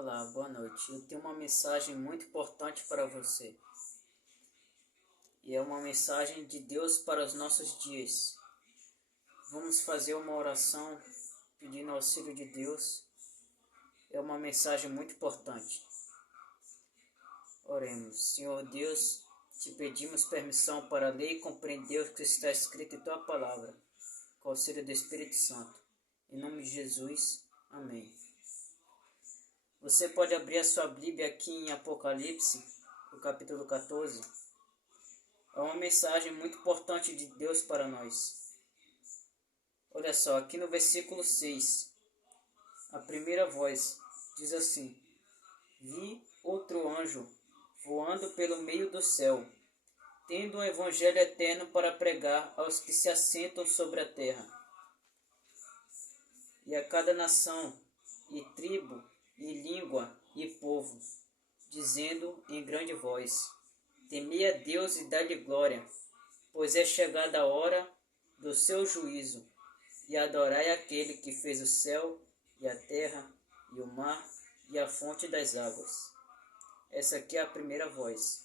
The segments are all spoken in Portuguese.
Olá, boa noite. Eu tenho uma mensagem muito importante para você. E é uma mensagem de Deus para os nossos dias. Vamos fazer uma oração pedindo auxílio de Deus. É uma mensagem muito importante. Oremos. Senhor Deus, te pedimos permissão para ler e compreender o que está escrito em tua palavra, com o auxílio do Espírito Santo. Em nome de Jesus, amém. Você pode abrir a sua Bíblia aqui em Apocalipse, no capítulo 14. É uma mensagem muito importante de Deus para nós. Olha só, aqui no versículo 6, a primeira voz diz assim: Vi outro anjo voando pelo meio do céu, tendo um evangelho eterno para pregar aos que se assentam sobre a terra, e a cada nação, e tribo, e língua, e povo, dizendo em grande voz: Temei a Deus e dá-lhe glória, pois é chegada a hora do seu juízo, e adorai aquele que fez o céu, e a terra, e o mar, e a fonte das águas. Essa aqui é a primeira voz.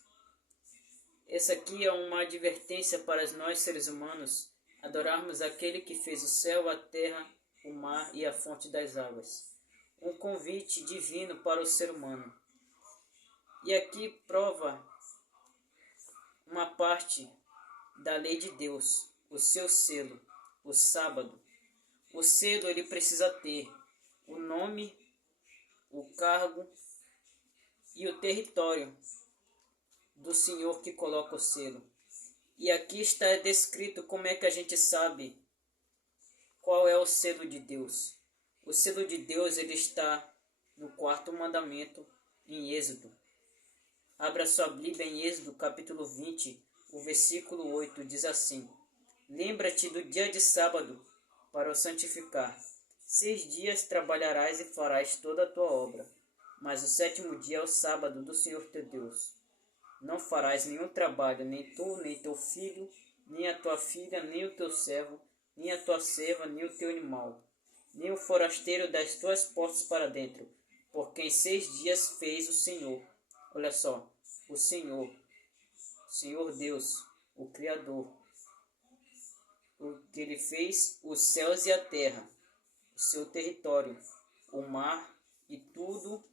Essa aqui é uma advertência para nós seres humanos adorarmos aquele que fez o céu, a terra, o mar e a fonte das águas. Um convite divino para o ser humano. E aqui prova uma parte da lei de Deus, o seu selo, o sábado. O selo ele precisa ter o nome, o cargo e o território do Senhor que coloca o selo. E aqui está descrito como é que a gente sabe qual é o selo de Deus. O selo de Deus ele está no quarto mandamento em Êxodo. Abra sua Bíblia em Êxodo capítulo 20, o versículo 8 diz assim: Lembra-te do dia de sábado para o santificar. 6 dias trabalharás e farás toda a tua obra, mas o sétimo dia é o sábado do Senhor teu Deus. Não farás nenhum trabalho, nem tu, nem teu filho, nem a tua filha, nem o teu servo, nem a tua serva, nem o teu animal, nem o forasteiro das tuas portas para dentro, porque em 6 dias fez o Senhor. Olha só, o Senhor Deus, o Criador, o que ele fez os céus e a terra, o seu território, o mar e tudo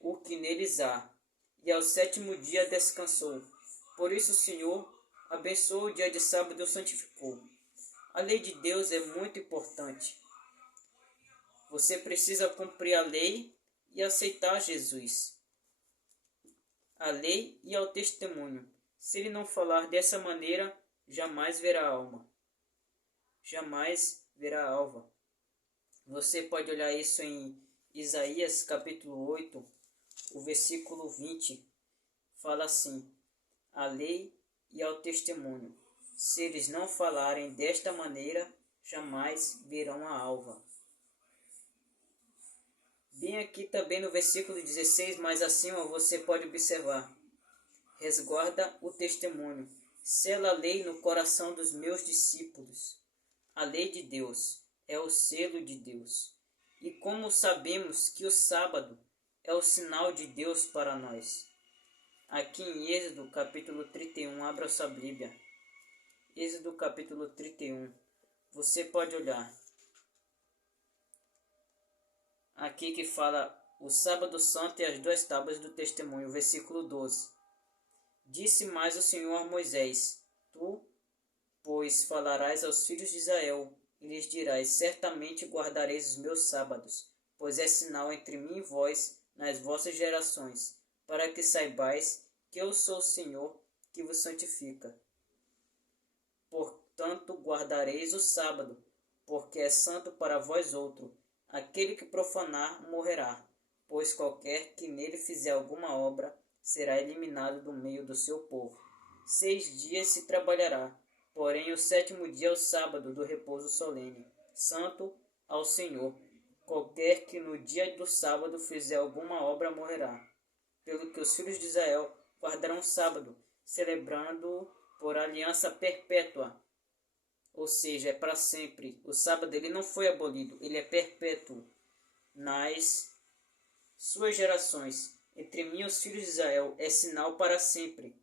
o que neles há. E ao sétimo dia descansou. Por isso o Senhor abençoou o dia de sábado e o santificou. A lei de Deus é muito importante. Você precisa cumprir a lei e aceitar Jesus. A lei e ao testemunho. Se ele não falar dessa maneira, jamais verá alma. Jamais verá alva. Você pode olhar isso em Isaías capítulo 8, o versículo 20. Fala assim: a lei e ao testemunho. Se eles não falarem desta maneira, jamais verão a alva. Bem aqui também no versículo 16, mais acima, você pode observar: resguarda o testemunho, sela a lei no coração dos meus discípulos. A lei de Deus é o selo de Deus. E como sabemos que o sábado é o sinal de Deus para nós? Aqui em Êxodo capítulo 31, abra sua Bíblia. Êxodo capítulo 31. Você pode olhar. Aqui que fala o sábado santo e as 2 tábuas do testemunho, versículo 12. Disse mais o Senhor a Moisés: Tu, pois, falarás aos filhos de Israel, e lhes dirás: certamente guardareis os meus sábados, pois é sinal entre mim e vós nas vossas gerações, para que saibais que eu sou o Senhor que vos santifica. Portanto, guardareis o sábado, porque é santo para vós outro. Aquele que profanar morrerá, pois qualquer que nele fizer alguma obra será eliminado do meio do seu povo. 6 dias se trabalhará, porém o sétimo dia é o sábado do repouso solene, santo ao Senhor. Qualquer que no dia do sábado fizer alguma obra morrerá. Pelo que os filhos de Israel guardarão o sábado, celebrando por aliança perpétua. Ou seja, é para sempre. O sábado ele não foi abolido, ele é perpétuo suas gerações, entre mim e os filhos de Israel, é sinal para sempre.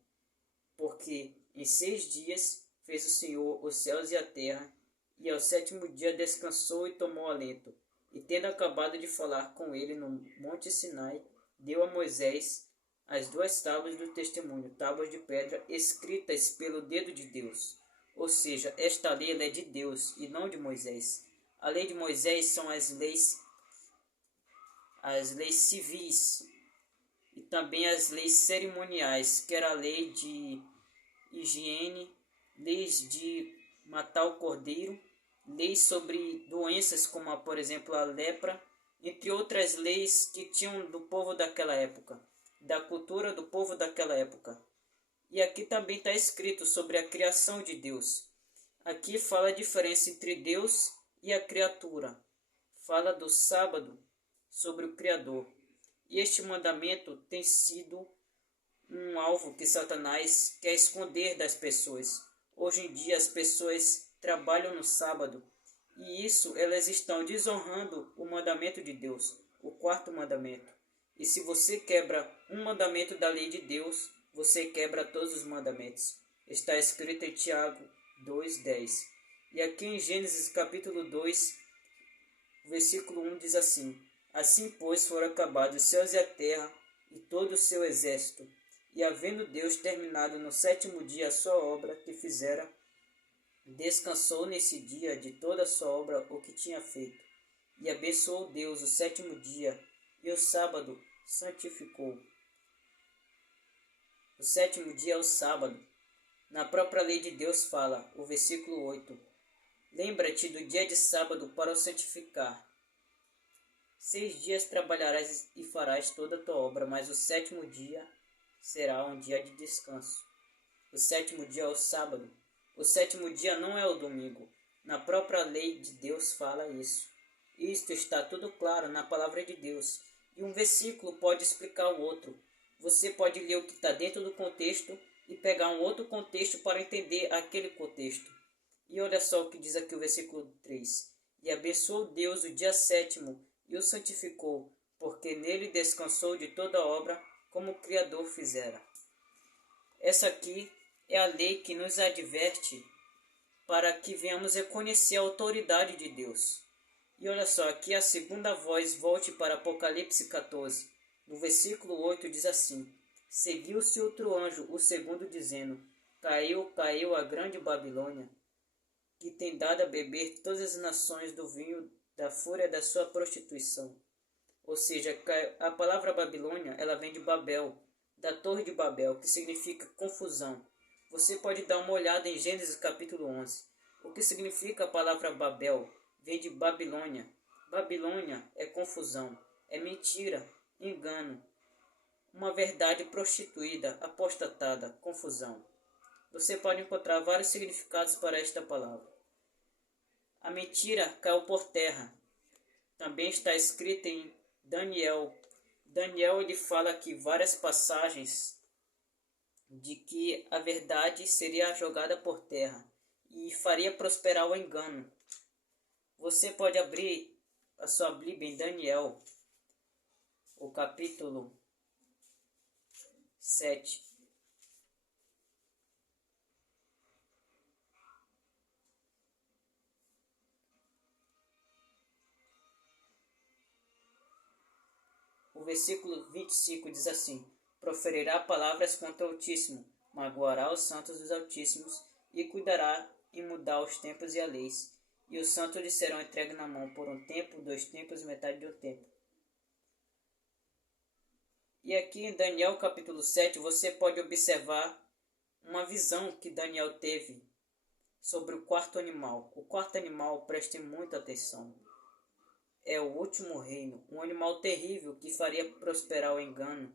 Porque em 6 dias fez o Senhor os céus e a terra, e ao 7º dia descansou e tomou alento. E tendo acabado de falar com ele no monte Sinai, deu a Moisés as 2 tábuas do testemunho, tábuas de pedra, escritas pelo dedo de Deus. Ou seja, esta lei é de Deus e não de Moisés. A lei de Moisés são as leis civis e também as leis cerimoniais, que era a lei de higiene, leis de matar o cordeiro, leis sobre doenças como, por exemplo, a lepra, entre outras leis que tinham do povo daquela época, da cultura do povo daquela época. E aqui também está escrito sobre a criação de Deus. Aqui fala a diferença entre Deus e a criatura. Fala do sábado sobre o Criador. E este mandamento tem sido um alvo que Satanás quer esconder das pessoas. Hoje em dia as pessoas trabalham no sábado e isso elas estão desonrando o mandamento de Deus, o 4º mandamento. E se você quebra um mandamento da lei de Deus, você quebra todos os mandamentos. Está escrito em Tiago 2:10. E aqui em Gênesis capítulo 2, versículo 1 diz assim: Assim, pois, foram acabados os céus e a terra e todo o seu exército. E havendo Deus terminado no 7º dia a sua obra que fizera, descansou nesse dia de toda a sua obra o que tinha feito. E abençoou Deus o 7º dia, e o sábado santificou. O 7º dia é o sábado. Na própria lei de Deus fala, o versículo 8: Lembra-te do dia de sábado para o santificar. 6 dias trabalharás e farás toda a tua obra, mas o 7º dia será um dia de descanso. O 7º dia é o sábado. O 7º dia não é o domingo. Na própria lei de Deus fala isso. Isto está tudo claro na palavra de Deus. E um versículo pode explicar o outro. Você pode ler o que está dentro do contexto e pegar um outro contexto para entender aquele contexto. E olha só o que diz aqui o versículo 3. E abençoou Deus o dia 7º e o santificou, porque nele descansou de toda a obra, como o Criador fizera. Essa aqui é a lei que nos adverte para que venhamos reconhecer a autoridade de Deus. E olha só, aqui a segunda voz, volte para Apocalipse 14. No versículo 8 diz assim: Seguiu-se outro anjo, o segundo, dizendo: Caiu, caiu a grande Babilônia, que tem dado a beber todas as nações do vinho da fúria da sua prostituição. Ou seja, a palavra Babilônia, ela vem de Babel, da Torre de Babel, que significa confusão. Você pode dar uma olhada em Gênesis capítulo 11. O que significa a palavra Babel? Vem de Babilônia. Babilônia é confusão, é mentira, engano, uma verdade prostituída, apostatada, confusão. Você pode encontrar vários significados para esta palavra. A mentira caiu por terra. Também está escrito em Daniel. Daniel ele fala aqui várias passagens de que a verdade seria jogada por terra e faria prosperar o engano. Você pode abrir a sua Bíblia em Daniel, o capítulo 7. O versículo 25 diz assim: Proferirá palavras contra o Altíssimo, magoará os santos dos Altíssimos, e cuidará em mudar os tempos e a leis. E os santos lhe serão entregues na mão por um tempo, 2 tempos, metade de um tempo. E aqui em Daniel capítulo 7 você pode observar uma visão que Daniel teve sobre o 4º animal. O 4º animal, prestem muita atenção, é o último reino, um animal terrível que faria prosperar o engano,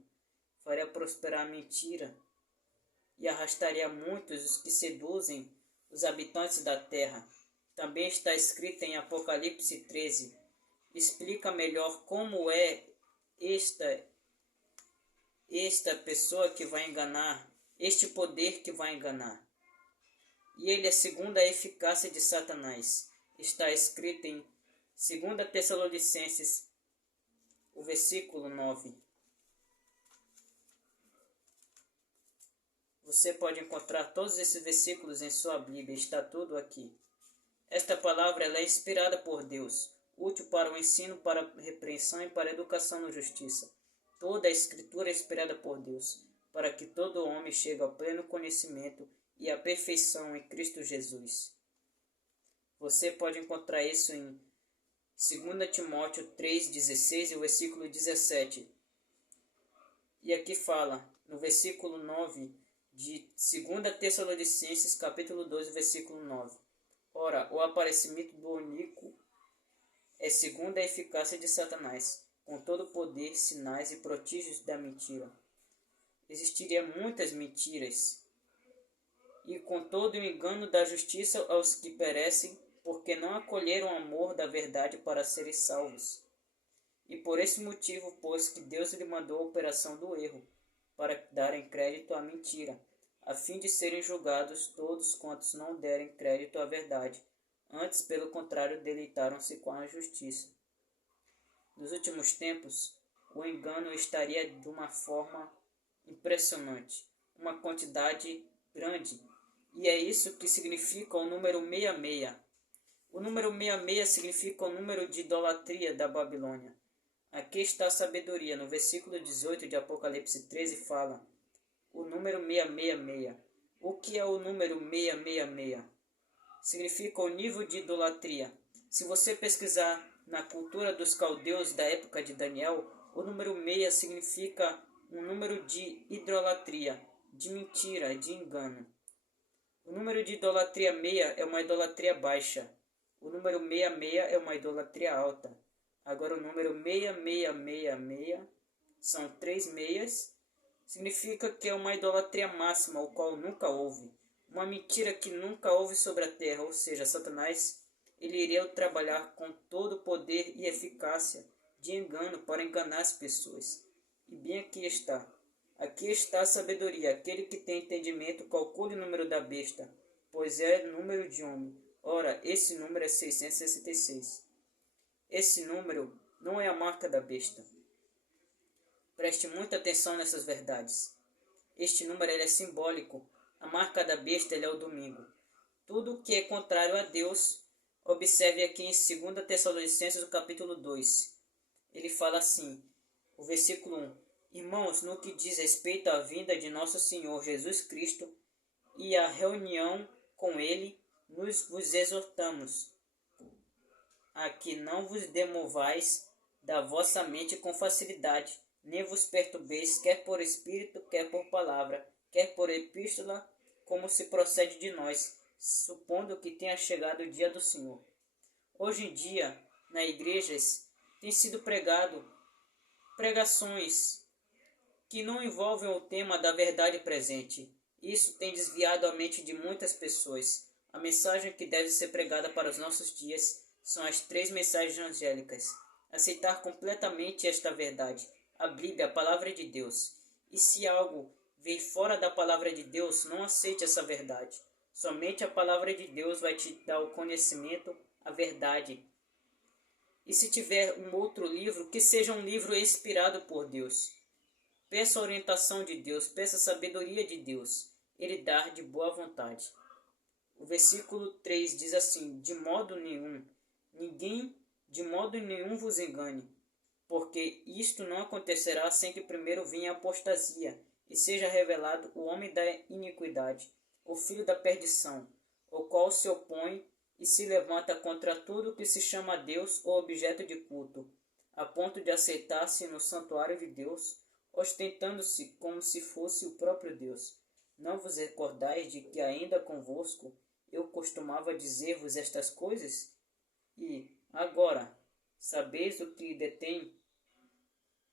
faria prosperar a mentira e arrastaria muitos os que seduzem os habitantes da terra. Também está escrito em Apocalipse 13. Explica melhor como é esta pessoa que vai enganar, este poder que vai enganar. E ele é segundo a eficácia de Satanás. Está escrito em 2 Tessalonicenses o versículo 9. Você pode encontrar todos esses versículos em sua Bíblia, está tudo aqui. Esta palavra ela é inspirada por Deus, útil para o ensino, para a repreensão e para a educação na justiça. Toda a Escritura é inspirada por Deus, para que todo homem chegue ao pleno conhecimento e à perfeição em Cristo Jesus. Você pode encontrar isso em 2 Timóteo 3,16 e o versículo 17. E aqui fala, no versículo 9 de 2 Tessalonicenses, capítulo 2, versículo 9. Ora, o aparecimento do oníquo é segundo a eficácia de Satanás, com todo o poder, sinais e prodígios da mentira. Existiriam muitas mentiras, e com todo o engano da justiça aos que perecem, porque não acolheram o amor da verdade para serem salvos. E por esse motivo, pois que Deus lhe mandou a operação do erro, para darem crédito à mentira, a fim de serem julgados todos quantos não derem crédito à verdade, antes, pelo contrário, deleitaram-se com a justiça. Nos últimos tempos, o engano estaria de uma forma impressionante, uma quantidade grande, e é isso que significa o número 66. O número 66 significa o número de idolatria da Babilônia. Aqui está a sabedoria. No versículo 18 de Apocalipse 13 fala o número 666. O que é o número 666? Significa o nível de idolatria. Se você pesquisar na cultura dos caldeus da época de Daniel, o número 6 significa um número de idolatria, de mentira, de engano. O número de idolatria 6 é uma idolatria baixa. O número 666 é uma idolatria alta. Agora o número 6666 são 3 meias. Significa que é uma idolatria máxima, o qual nunca houve. Uma mentira que nunca houve sobre a terra, ou seja, Satanás, ele iria trabalhar com todo o poder e eficácia de engano para enganar as pessoas. E bem aqui está. Aqui está a sabedoria. Aquele que tem entendimento, calcule o número da besta, pois é número de homem. Ora, esse número é 666. Esse número não é a marca da besta. Preste muita atenção nessas verdades. Este número é simbólico. A marca da besta é o domingo. Tudo que é contrário a Deus, observe aqui em 2 Tessalonicenses, o capítulo 2. Ele fala assim, o versículo 1. Irmãos, no que diz respeito à vinda de nosso Senhor Jesus Cristo e à reunião com Ele, vos exortamos a que não vos demovais da vossa mente com facilidade, nem vos perturbeis, quer por espírito, quer por palavra, quer por epístola, como se procede de nós, supondo que tenha chegado o dia do Senhor. Hoje em dia, nas igrejas, tem sido pregado pregações que não envolvem o tema da verdade presente. Isso tem desviado a mente de muitas pessoas. A mensagem que deve ser pregada para os nossos dias são as 3 mensagens angélicas. Aceitar completamente esta verdade, a Bíblia, a palavra de Deus. E se algo vem fora da palavra de Deus, não aceite essa verdade. Somente a palavra de Deus vai te dar o conhecimento, a verdade. E se tiver um outro livro, que seja um livro inspirado por Deus. Peça a orientação de Deus, peça a sabedoria de Deus. Ele dá de boa vontade. O versículo 3 diz assim, de modo nenhum vos engane, porque isto não acontecerá sem que primeiro venha a apostasia, e seja revelado o homem da iniquidade, o filho da perdição, o qual se opõe e se levanta contra tudo que se chama Deus ou objeto de culto, a ponto de aceitar-se no santuário de Deus, ostentando-se como se fosse o próprio Deus. Não vos recordais de que ainda convosco eu costumava dizer-vos estas coisas? E, agora, sabeis o que detém,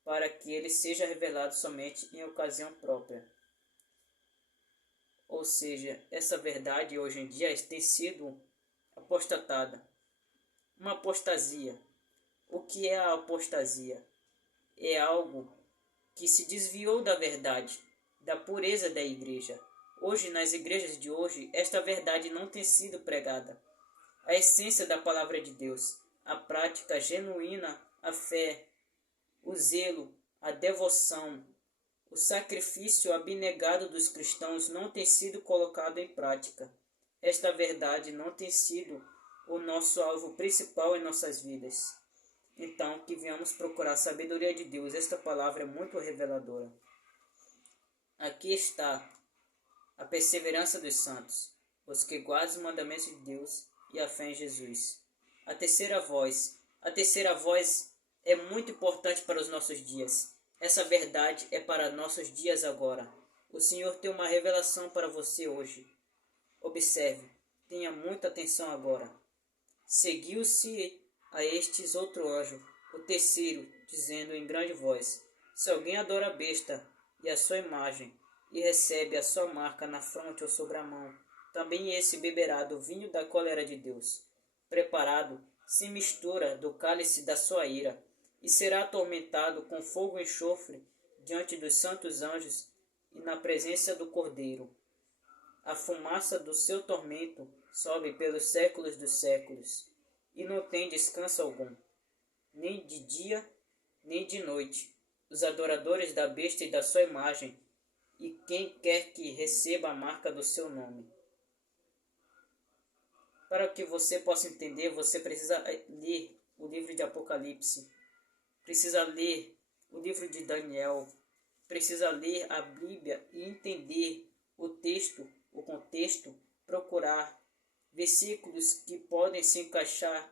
para que ele seja revelado somente em ocasião própria. Ou seja, essa verdade hoje em dia tem sido apostatada. Uma apostasia. O que é a apostasia? É algo que se desviou da verdade, da pureza da igreja. Hoje, nas igrejas de hoje, esta verdade não tem sido pregada. A essência da palavra de Deus, a prática genuína, a fé, o zelo, a devoção, o sacrifício abnegado dos cristãos não tem sido colocado em prática. Esta verdade não tem sido o nosso alvo principal em nossas vidas. Então, que venhamos procurar a sabedoria de Deus. Esta palavra é muito reveladora. Aqui está a perseverança dos santos, os que guardam os mandamentos de Deus e a fé em Jesus. A terceira voz é muito importante para os nossos dias. Essa verdade é para nossos dias agora. O Senhor tem uma revelação para você hoje. Observe, tenha muita atenção agora. Seguiu-se a estes outro anjo, o terceiro, dizendo em grande voz: se alguém adora a besta e a sua imagem, e recebe a sua marca na fronte ou sobre a mão, também esse beberá do vinho da cólera de Deus, preparado sem mistura do cálice da sua ira, e será atormentado com fogo e enxofre diante dos santos anjos e na presença do Cordeiro. A fumaça do seu tormento sobe pelos séculos dos séculos, e não tem descanso algum, nem de dia, nem de noite. Os adoradores da besta e da sua imagem, e quem quer que receba a marca do seu nome. Para que você possa entender, você precisa ler o livro de Apocalipse, precisa ler o livro de Daniel, precisa ler a Bíblia e entender o texto, o contexto, procurar versículos que podem se encaixar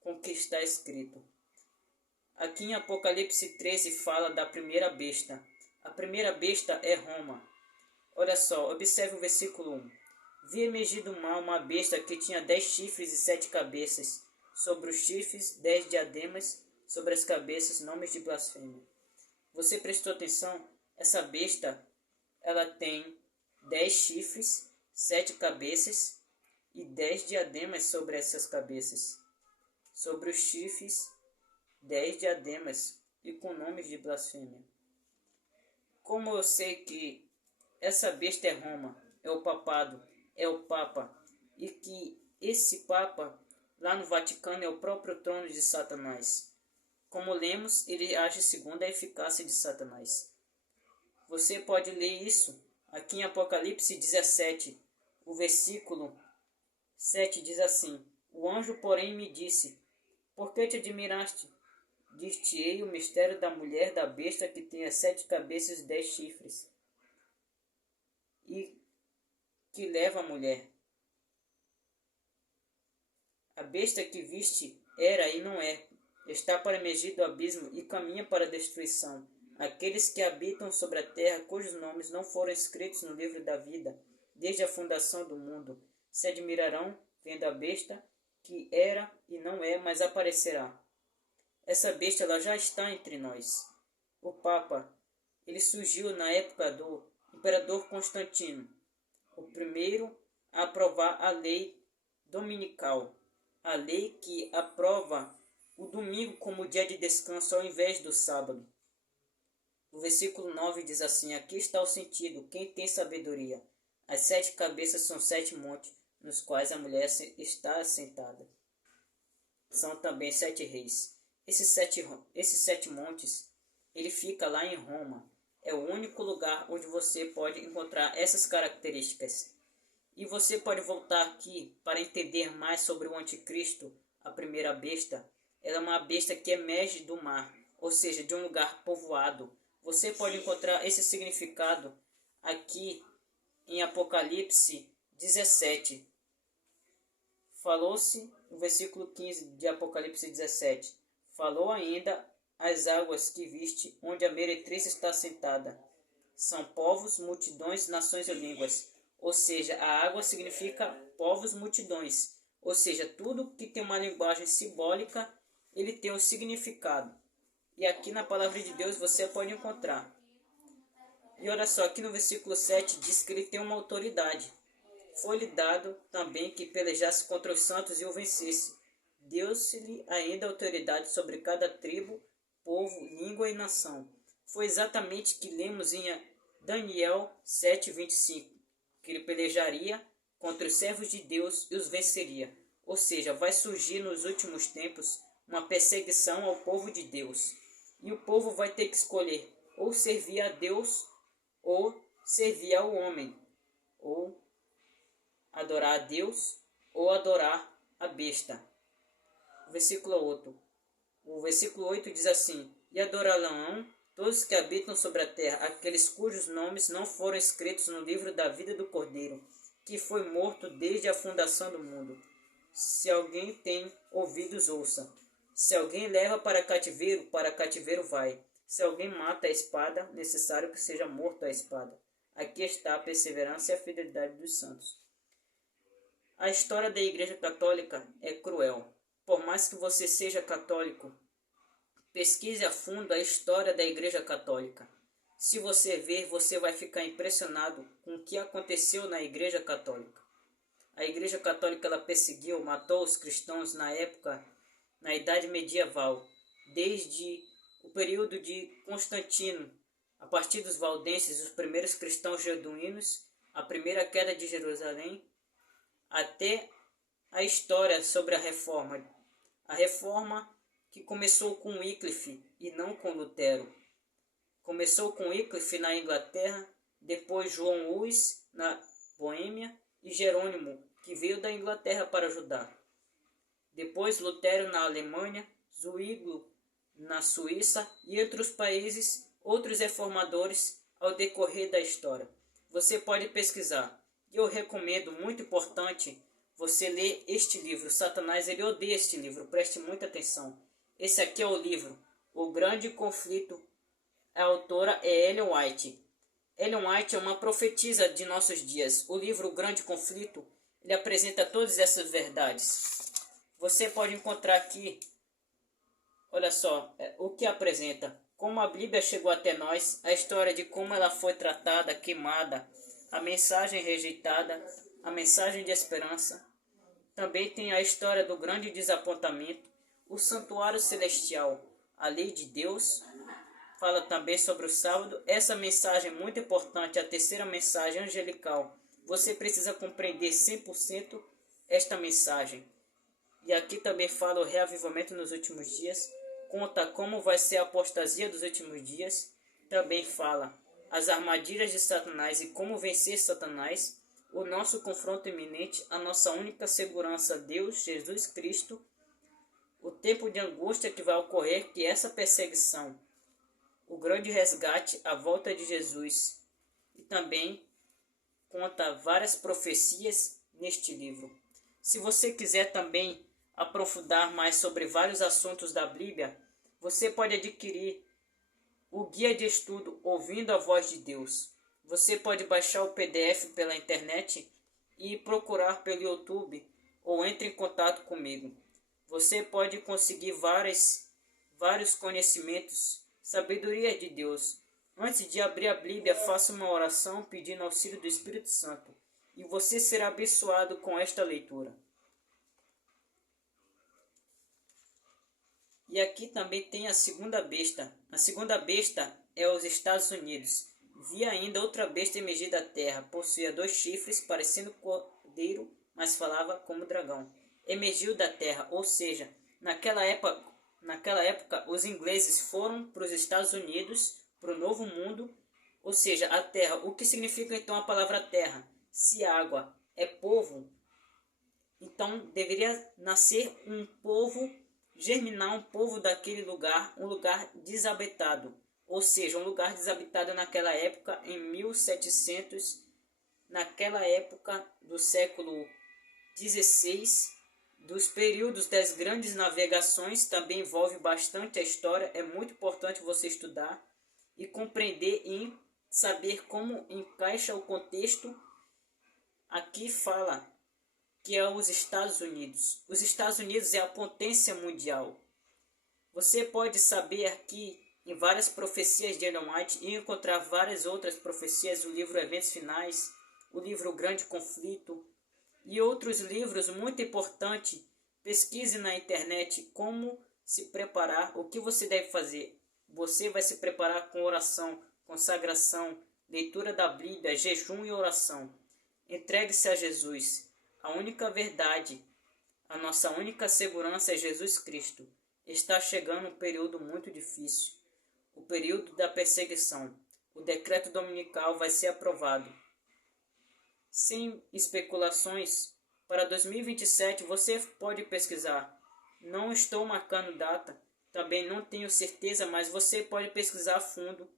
com o que está escrito. Aqui em Apocalipse 13 fala da primeira besta. A primeira besta é Roma. Olha só, observe o versículo 1. Vi emergir do mar uma besta que tinha 10 chifres e 7 cabeças. Sobre os chifres, 10 diademas, sobre as cabeças, nomes de blasfêmia. Você prestou atenção? Essa besta, ela tem 10 chifres, 7 cabeças e 10 diademas sobre essas cabeças. Sobre os chifres, 10 diademas e com nomes de blasfêmia. Como eu sei que essa besta é Roma, é o papado, é o Papa, e que esse Papa lá no Vaticano é o próprio trono de Satanás. Como lemos, ele age segundo a eficácia de Satanás. Você pode ler isso aqui em Apocalipse 17, o versículo 7 diz assim: o anjo, porém, me disse: por que te admiraste? Dir-te-ei o mistério da mulher da besta que tem as 7 cabeças e 10 chifres, e que leva a mulher. A besta que viste era e não é, está para emergir do abismo e caminha para a destruição. Aqueles que habitam sobre a terra, cujos nomes não foram escritos no livro da vida, desde a fundação do mundo, se admirarão vendo a besta, que era e não é, mas aparecerá. Essa besta ela já está entre nós. O Papa, ele surgiu na época do imperador Constantino, o primeiro a aprovar a lei dominical, a lei que aprova o domingo como dia de descanso ao invés do sábado. O versículo 9 diz assim: aqui está o sentido, quem tem sabedoria. As 7 cabeças são 7 montes, nos quais a mulher está assentada. São também 7 reis. Esses sete montes, ele fica lá em Roma. É o único lugar onde você pode encontrar essas características. E você pode voltar aqui para entender mais sobre o anticristo, a primeira besta. Ela é uma besta que emerge do mar, ou seja, de um lugar povoado. Você pode encontrar esse significado aqui em Apocalipse 17. Falou-se, no versículo 15 de Apocalipse 17, falou ainda as águas que viste, onde a meretriz está sentada. São povos, multidões, nações e línguas. Ou seja, a água significa povos, multidões. Ou seja, tudo que tem uma linguagem simbólica, ele tem um significado. E aqui na palavra de Deus você pode encontrar. E olha só, aqui no versículo 7 diz que ele tem uma autoridade. Foi-lhe dado também que pelejasse contra os santos e o vencesse. Deu-se-lhe ainda autoridade sobre cada tribo, povo, língua e nação. Foi exatamente que lemos em Daniel 7:25, que ele pelejaria contra os servos de Deus e os venceria. Ou seja, vai surgir nos últimos tempos uma perseguição ao povo de Deus. E o povo vai ter que escolher ou servir a Deus ou servir ao homem, ou adorar a Deus ou adorar a besta. O versículo 8 diz assim: E adorarão todos que habitam sobre a terra, aqueles cujos nomes não foram escritos no livro da vida do Cordeiro, que foi morto desde a fundação do mundo. Se alguém tem ouvidos, ouça. Se alguém leva para cativeiro vai. Se alguém mata a espada, necessário que seja morto a espada. Aqui está a perseverança e a fidelidade dos santos. A história da Igreja Católica é cruel. Por mais que você seja católico, pesquise a fundo a história da Igreja Católica. Se você ver, você vai ficar impressionado com o que aconteceu na Igreja Católica. A Igreja Católica ela perseguiu, matou os cristãos na Idade Medieval, desde o período de Constantino, a partir dos valdenses, os primeiros cristãos jesuínos, a primeira queda de Jerusalém, até a história sobre a Reforma. A Reforma que começou com Wycliffe e não com Lutero. Começou com Wycliffe na Inglaterra, depois João Hus na Boêmia e Jerônimo, que veio da Inglaterra para ajudar. Depois Lutero na Alemanha, Zwinglio na Suíça e outros países, outros reformadores ao decorrer da história. Você pode pesquisar. Eu recomendo, muito importante, você ler este livro. Satanás ele odeia este livro, preste muita atenção. Esse aqui é o livro O Grande Conflito. A autora é Ellen White. Ellen White é uma profetisa de nossos dias. O livro O Grande Conflito, ele apresenta todas essas verdades. Você pode encontrar aqui, olha só, o que apresenta. Como a Bíblia chegou até nós, a história de como ela foi tratada, queimada, a mensagem rejeitada, a mensagem de esperança. Também tem a história do grande desapontamento, o santuário celestial, a lei de Deus. Fala também sobre o sábado. Essa mensagem é muito importante, a terceira mensagem angelical. Você precisa compreender 100% esta mensagem. E aqui também fala o reavivamento nos últimos dias. Conta como vai ser a apostasia dos últimos dias. Também fala as armadilhas de Satanás e como vencer Satanás. O nosso confronto iminente, a nossa única segurança, Deus, Jesus Cristo. O tempo de angústia que vai ocorrer, que é essa perseguição. O grande resgate, a volta de Jesus. E também conta várias profecias neste livro. Se você quiser também aprofundar mais sobre vários assuntos da Bíblia, você pode adquirir o guia de estudo Ouvindo a Voz de Deus. Você pode baixar o PDF pela internet e procurar pelo YouTube ou entre em contato comigo. Você pode conseguir vários conhecimentos, sabedoria de Deus. Antes de abrir a Bíblia, faça uma oração pedindo auxílio do Espírito Santo e você será abençoado com esta leitura. E aqui também tem a segunda besta. A segunda besta é os Estados Unidos. Vi ainda outra besta emergir da terra. Possuía 2 chifres, parecendo cordeiro, mas falava como dragão. Emergiu da terra, ou seja, naquela época os ingleses foram para os Estados Unidos, para o Novo Mundo, ou seja, a terra. O que significa então a palavra terra? Se água é povo, então deveria nascer um povo, germinar um povo daquele lugar, um lugar desabitado. Ou seja, um lugar desabitado naquela época, em 1700, naquela época do século XVI, dos períodos das grandes navegações, também envolve bastante a história. É muito importante você estudar e compreender e saber como encaixa o contexto. Aqui fala que é os Estados Unidos. Os Estados Unidos é a potência mundial. Você pode saber aqui em várias profecias de Ellen White e encontrar várias outras profecias, o livro Eventos Finais, o livro O Grande Conflito e outros livros muito importantes. Pesquise na internet como se preparar, o que você deve fazer. Você vai se preparar com oração, consagração, leitura da Bíblia, jejum e oração. Entregue-se a Jesus. A única verdade, a nossa única segurança é Jesus Cristo. Está chegando um período muito difícil. o período da perseguição. O decreto dominical vai ser aprovado. Sem especulações, para 2027 você pode pesquisar. Não estou marcando data, também não tenho certeza, mas você pode pesquisar a fundo.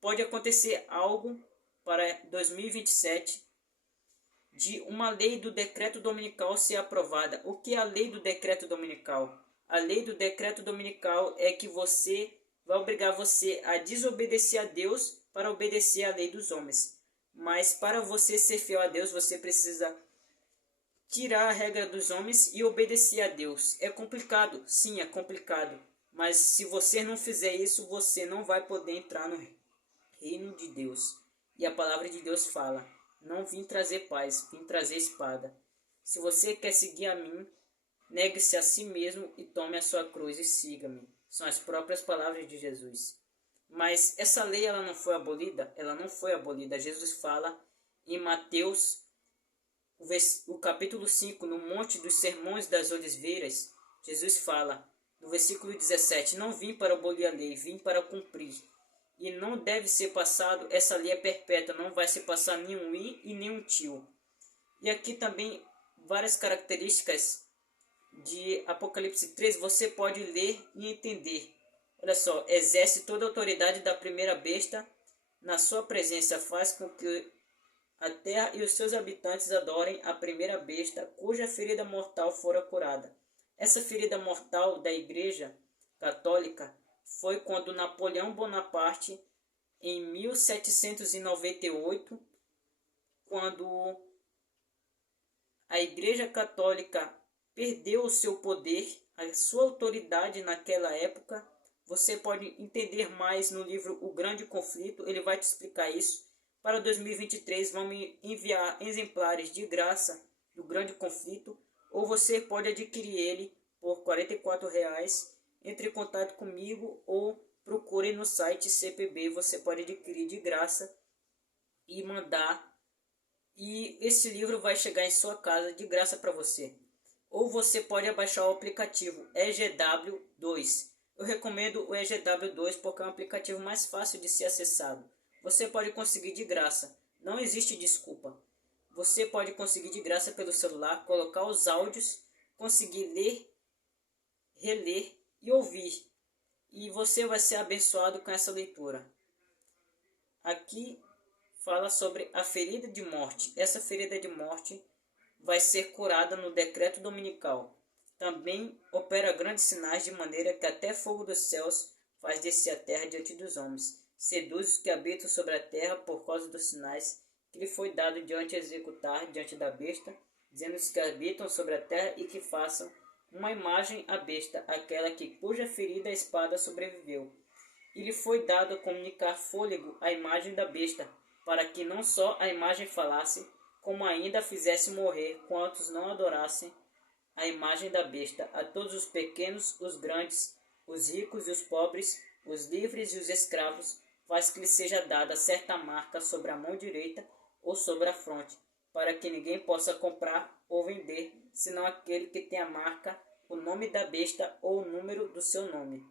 Pode acontecer algo para 2027 de uma lei do decreto dominical ser aprovada. O que é a lei do decreto dominical? A lei do decreto dominical é que vai obrigar você a desobedecer a Deus para obedecer à lei dos homens. Mas para você ser fiel a Deus, você precisa tirar a regra dos homens e obedecer a Deus. É complicado? Sim, é complicado. Mas se você não fizer isso, você não vai poder entrar no reino de Deus. E a palavra de Deus fala: não vim trazer paz, vim trazer espada. Se você quer seguir a mim, negue-se a si mesmo e tome a sua cruz e siga-me. São as próprias palavras de Jesus. Mas essa lei ela não foi abolida? Ela não foi abolida. Jesus fala em Mateus, o capítulo 5, no Monte dos Sermões das Oliveiras, Jesus fala, no versículo 17, não vim para abolir a lei, vim para cumprir. E não deve ser passado, essa lei é perpétua, não vai se passar nenhum i e nenhum tio. E aqui também várias características de Apocalipse 3 você pode ler e entender. Olha só, exerce toda a autoridade da primeira besta na sua presença, faz com que a terra e os seus habitantes adorem a primeira besta, cuja ferida mortal fora curada. Essa ferida mortal da Igreja Católica foi quando Napoleão Bonaparte, em 1798, quando a Igreja Católica perdeu o seu poder, a sua autoridade naquela época. Você pode entender mais no livro O Grande Conflito, ele vai te explicar isso. Para 2023, vamos enviar exemplares de graça do Grande Conflito, ou você pode adquirir ele por R$ 44,00. Entre em contato comigo ou procure no site CPB, você pode adquirir de graça e mandar. E esse livro vai chegar em sua casa de graça para você. Ou você pode abaixar o aplicativo EGW2. Eu recomendo o EGW2 porque é um aplicativo mais fácil de ser acessado. Você pode conseguir de graça. Não existe desculpa. Você pode conseguir de graça pelo celular, colocar os áudios, conseguir ler, reler e ouvir. E você vai ser abençoado com essa leitura. Aqui fala sobre a ferida de morte. Essa ferida de morte vai ser curada no decreto dominical. Também opera grandes sinais de maneira que até fogo dos céus faz descer a terra diante dos homens. Seduz os que habitam sobre a terra por causa dos sinais que lhe foi dado diante executar diante da besta, dizendo os que habitam sobre a terra e que façam uma imagem à besta, aquela que cuja ferida a espada sobreviveu. E lhe foi dado comunicar fôlego à imagem da besta, para que não só a imagem falasse, como ainda fizesse morrer quantos não adorassem a imagem da besta, a todos os pequenos, os grandes, os ricos e os pobres, os livres e os escravos, faz que lhe seja dada certa marca sobre a mão direita ou sobre a fronte, para que ninguém possa comprar ou vender, senão aquele que tem a marca, o nome da besta ou o número do seu nome.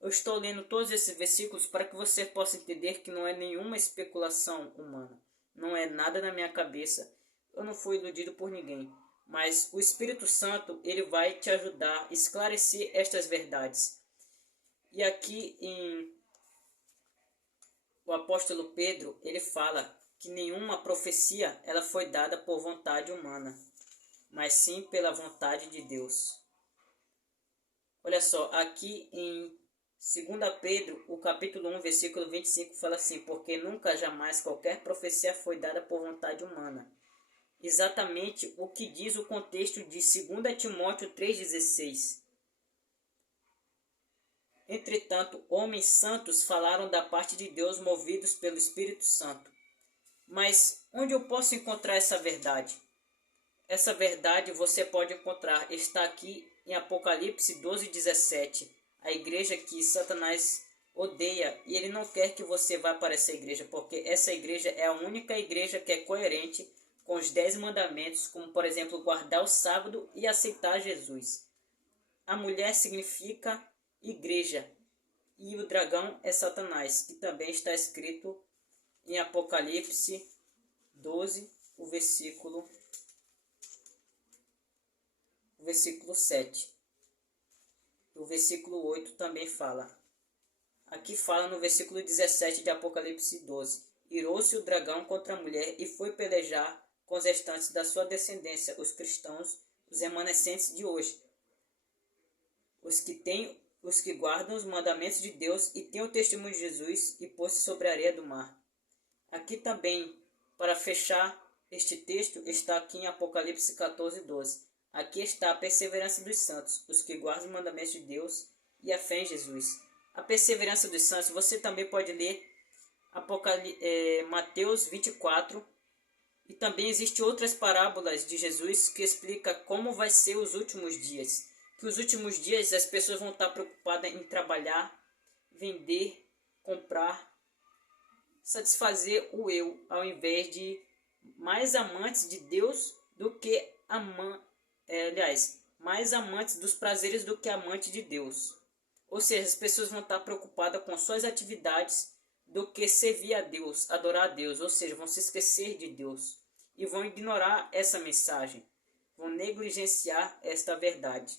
Eu estou lendo todos esses versículos para que você possa entender que não é nenhuma especulação humana. Não é nada na minha cabeça. Eu não fui iludido por ninguém. Mas o Espírito Santo, ele vai te ajudar a esclarecer estas verdades. E aqui o apóstolo Pedro, ele fala que nenhuma profecia ela foi dada por vontade humana, mas sim pela vontade de Deus. Olha só, aqui em 2 Pedro, o capítulo 1, versículo 25, fala assim: porque nunca jamais qualquer profecia foi dada por vontade humana. Exatamente o que diz o contexto de 2 Timóteo 3,16. Entretanto, homens santos falaram da parte de Deus movidos pelo Espírito Santo. Mas onde eu posso encontrar essa verdade? Essa verdade você pode encontrar, está aqui em Apocalipse 12:17. A igreja que Satanás odeia, e ele não quer que você vá para essa igreja, porque essa igreja é a única igreja que é coerente com os 10 mandamentos, como por exemplo guardar o sábado e aceitar Jesus. A mulher significa igreja, e o dragão é Satanás, que também está escrito em Apocalipse 12, o versículo 7. O versículo 8 também fala. Aqui fala no versículo 17 de Apocalipse 12. Irou-se o dragão contra a mulher e foi pelejar com os restantes da sua descendência, os cristãos, os remanescentes de hoje, os que guardam os mandamentos de Deus e têm o testemunho de Jesus, e pôs-se sobre a areia do mar. Aqui também, para fechar este texto, está aqui em Apocalipse 14, 12. Aqui está a perseverança dos santos, os que guardam os mandamentos de Deus e a fé em Jesus. A perseverança dos santos, você também pode ler Mateus 24, e também existem outras parábolas de Jesus que explica como vai ser os últimos dias. Que os últimos dias as pessoas vão estar preocupadas em trabalhar, vender, comprar, satisfazer o eu, ao invés de mais amantes de Deus do que mais amantes dos prazeres do que amantes de Deus. Ou seja, as pessoas vão estar preocupadas com suas atividades do que servir a Deus, adorar a Deus. Ou seja, vão se esquecer de Deus e vão ignorar essa mensagem, vão negligenciar esta verdade.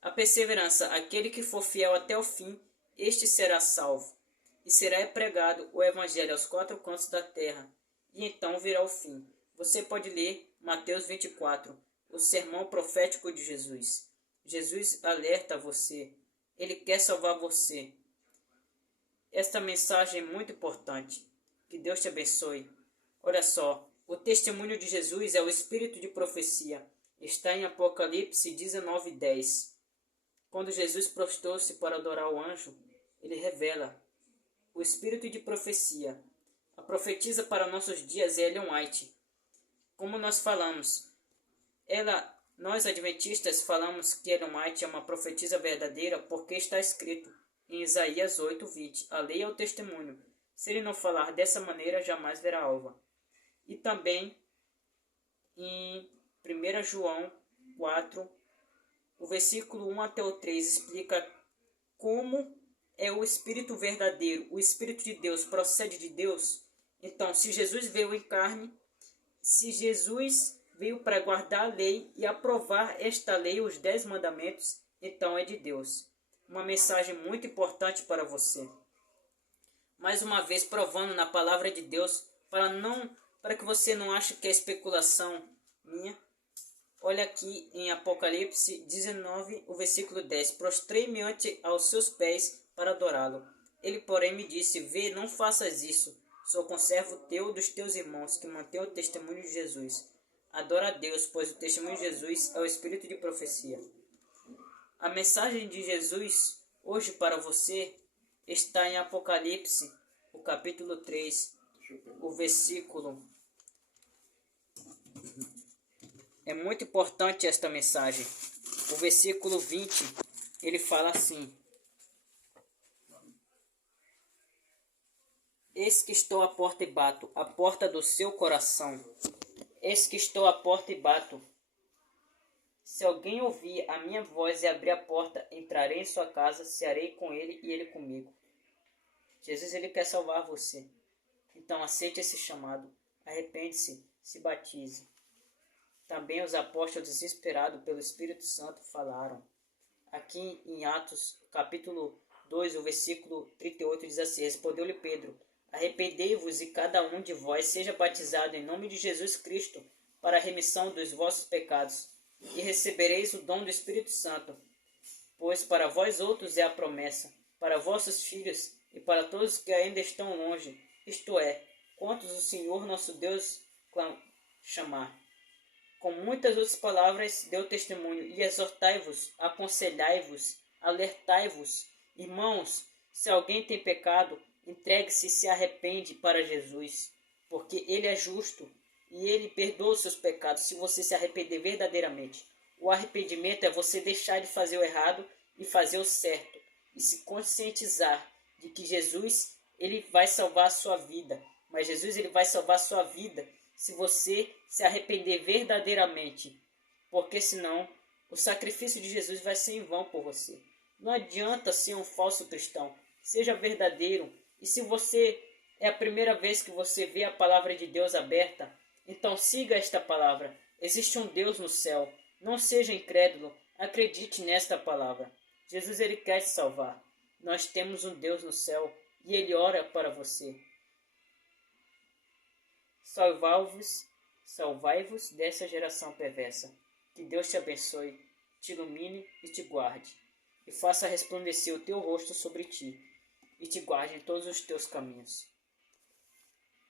A perseverança, aquele que for fiel até o fim, este será salvo, e será pregado o evangelho aos quatro cantos da terra, e então virá o fim. Você pode ler Mateus 24, o sermão profético de Jesus. Jesus alerta você, ele quer salvar você. Esta mensagem é muito importante. Que Deus te abençoe. Olha só, o testemunho de Jesus é o espírito de profecia. Está em Apocalipse 19, 10. Quando Jesus prostrou-se para adorar o anjo, ele revela o espírito de profecia. A profetisa para nossos dias é Ellen White. Como nós falamos, nós adventistas falamos que Ellen White é uma profetisa verdadeira porque está escrito em Isaías 8, 20. A lei é o testemunho. Se ele não falar dessa maneira, jamais verá alva. E também em 1 João 4, o versículo 1 até o 3 explica como é o Espírito verdadeiro. O Espírito de Deus procede de Deus. Então, se Jesus veio em carne, se Jesus veio para guardar a lei e aprovar esta lei, os 10 mandamentos, então é de Deus. Uma mensagem muito importante para você. Mais uma vez, provando na palavra de Deus, para que você não ache que é especulação minha. Olha aqui em Apocalipse 19, o versículo 10. Prostrei-me ante aos seus pés para adorá-lo. Ele, porém, me disse, vê, não faças isso. Sou conservo teu dos teus irmãos, que mantêm o testemunho de Jesus. Adora a Deus, pois o testemunho de Jesus é o espírito de profecia. A mensagem de Jesus hoje para você está em Apocalipse, o capítulo 3, o versículo. É muito importante esta mensagem. O versículo 20, ele fala assim: eis que estou à porta e bato, a porta do seu coração. Eis que estou à porta e bato. Se alguém ouvir a minha voz e abrir a porta, entrarei em sua casa, cearei com ele e ele comigo. Jesus, ele quer salvar você. Então aceite esse chamado. Arrepende-se, se batize. Também os apóstolos, desesperados pelo Espírito Santo, falaram. Aqui em Atos, capítulo 2, o versículo 38, diz assim: respondeu-lhe Pedro, arrependei-vos e cada um de vós seja batizado em nome de Jesus Cristo para a remissão dos vossos pecados, e recebereis o dom do Espírito Santo. Pois para vós outros é a promessa, para vossos filhos e para todos que ainda estão longe, isto é, quantos o Senhor nosso Deus chamar. Com muitas outras palavras deu testemunho, e exortai-vos, aconselhai-vos, alertai-vos. Irmãos, se alguém tem pecado, entregue-se e se arrepende para Jesus, porque ele é justo e ele perdoa os seus pecados se você se arrepender verdadeiramente. O arrependimento é você deixar de fazer o errado e fazer o certo, e se conscientizar de que Jesus, ele vai salvar a sua vida. Mas Jesus, ele vai salvar a sua vida se você se arrepender verdadeiramente, porque senão o sacrifício de Jesus vai ser em vão por você. Não adianta ser um falso cristão. Seja verdadeiro. E se você é a primeira vez que você vê a palavra de Deus aberta, então siga esta palavra. Existe um Deus no céu. Não seja incrédulo. Acredite nesta palavra. Jesus, ele quer te salvar. Nós temos um Deus no céu e ele ora para você. Salvai-vos dessa geração perversa. Que Deus te abençoe, te ilumine e te guarde, e faça resplandecer o teu rosto sobre ti, e te guarde em todos os teus caminhos.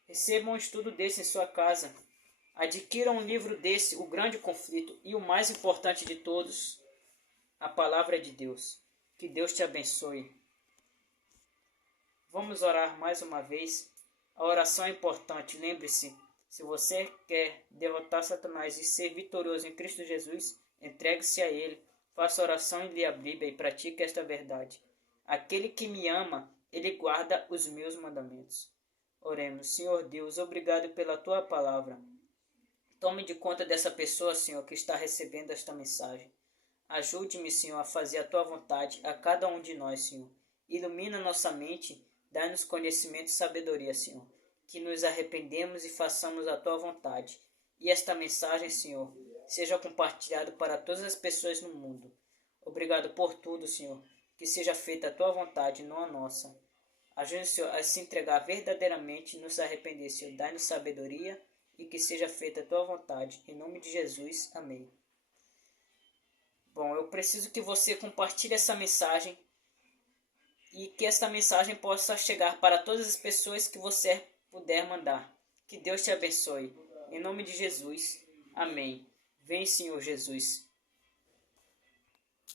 Receba um estudo desse em sua casa. Adquira um livro desse, O Grande Conflito, e o mais importante de todos, a Palavra de Deus. Que Deus te abençoe. Vamos orar mais uma vez. A oração é importante. Lembre-se, se você quer derrotar Satanás e ser vitorioso em Cristo Jesus, entregue-se a Ele, faça oração e leia a Bíblia e pratique esta verdade. Aquele que me ama, Ele guarda os meus mandamentos. Oremos. Senhor Deus, obrigado pela Tua palavra. Tome de conta dessa pessoa, Senhor, que está recebendo esta mensagem. Ajude-me, Senhor, a fazer a Tua vontade a cada um de nós, Senhor. Ilumina nossa mente, dá-nos conhecimento e sabedoria, Senhor. Que nos arrependemos e façamos a Tua vontade. E esta mensagem, Senhor, seja compartilhada para todas as pessoas no mundo. Obrigado por tudo, Senhor. Que seja feita a Tua vontade, não a nossa. Ajude, Senhor, a se entregar verdadeiramente e nos arrepender, Senhor. Dá-nos sabedoria e que seja feita a Tua vontade. Em nome de Jesus. Amém. Bom, eu preciso que você compartilhe essa mensagem e que esta mensagem possa chegar para todas as pessoas que você puder mandar. Que Deus te abençoe. Em nome de Jesus. Amém. Vem, Senhor Jesus.